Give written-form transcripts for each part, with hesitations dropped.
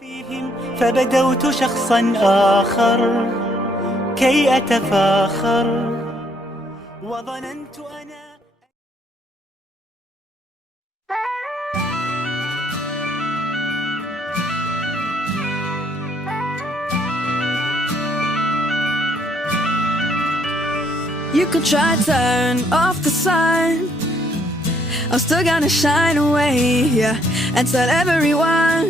فيهم فبدوت شخصا آخر كي أتفاخر وظننت أنا You can try to turn off the sun, I'm still gonna shine away, yeah, and tell everyone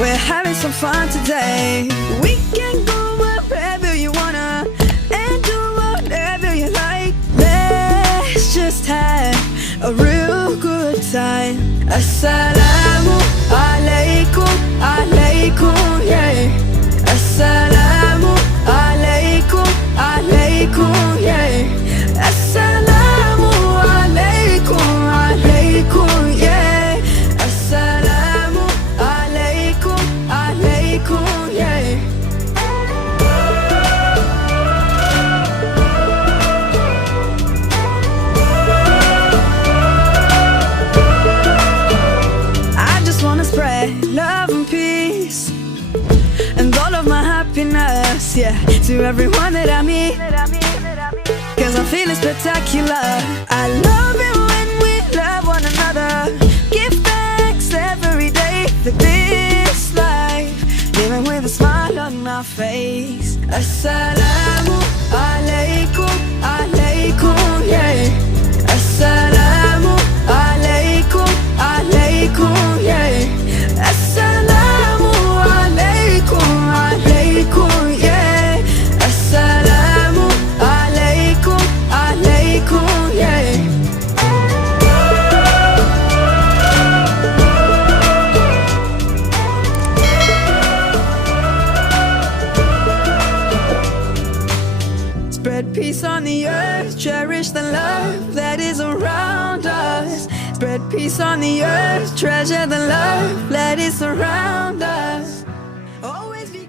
we're having some fun today. We can go wherever you wanna and do whatever you like. Let's just have a real good time. Assalamu alaikum, alaikum, yeah. Assalamu alaikum, alaikum, yeah. Assalamu alaikum, alaikum, yeah. Assalamu alaikum, alaikum, yeah. I just wanna spread love and peace and all of my happiness, yeah, to everyone that I meet, cause I'm feeling spectacular. I love it when we love one another. Give thanks every day for this life, living with a smile on my face. Assalamu alaikum, alaikum, yeah. Assalamu alaikum, alaikum, yeah. Assalamu alaikum, alaikum, yeah. Assalamu alaikum, alaikum, yeah. Spread peace on the earth, cherish the love that is around us. Spread peace on the earth, treasure the love that is around us. Always be